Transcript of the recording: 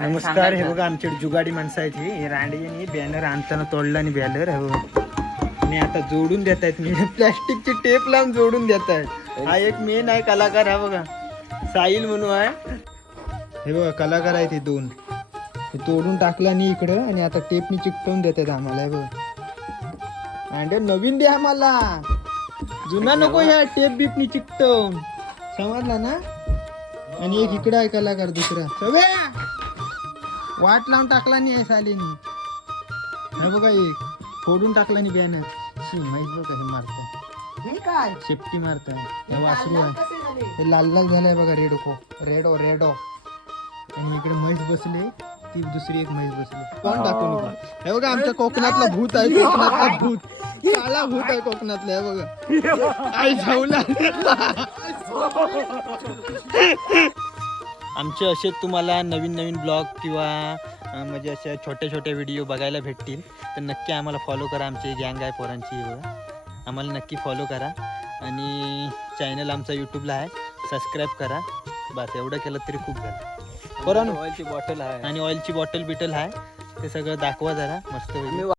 नमस्कार. हे बघा आमच्या जुगाडी माणसं आहेत ही रांडे बॅनर आणताना तोडला आणि बॅनर हे बघा आणि आता जोडून देत आहेत. मी प्लॅस्टिकची टेप लावून जोडून देत आहेत. हा एक मेन आहे कलाकार. हा बघा साहिल म्हणून आहे. हे बघा कलाकार आहे ते दोन. हे तोडून टाकला आणि इकडं आणि आता टेपनी चिकटवून देत आहेत आम्हाला. हे बघा आणि नवीन द्या आम्हाला, जुना नको या टेप बीपनी चिकटवून, समजला ना. आणि एक इकडं आहे कलाकार दुसरा. सव्या वाट लावून टाकला नाही आहे सालीनी. हे बघा एक फोडून टाकला नाही बॅनर. माहित बघा हे मारताय, हे काय शेपटी मारताय. हे वासरू आहे, हे लाल लाल झालंय बघा. Redo redo. आणि इकडे म्हैस बसले, ती दुसरी एक म्हैस बसली. कोण दाखवू नको. हे बघा आमच्या कोकणातला भूत आहे. कोकणातला भूत, काळा भूत आहे कोकणातला. हे बघा आई जाऊला. आमचे असे तुम्हाला नवीन नवीन ब्लॉग किंवा म्हणजे अशा छोट्या छोट्या व्हिडिओ बघायला भेटतील तर नक्की आम्हाला फॉलो करा. आमची गँग आहे पोरांची. आम्हाला नक्की फॉलो करा आणि चॅनल आमचा यूट्यूबला आहे, सबस्क्राईब करा. बस एवढं केलं तरी खूप झालं. पोरांनो ऑइलची बॉटल आहे आणि ऑइलची बॉटल बिटल आहे, ते सगळं दाखवा जरा मस्त.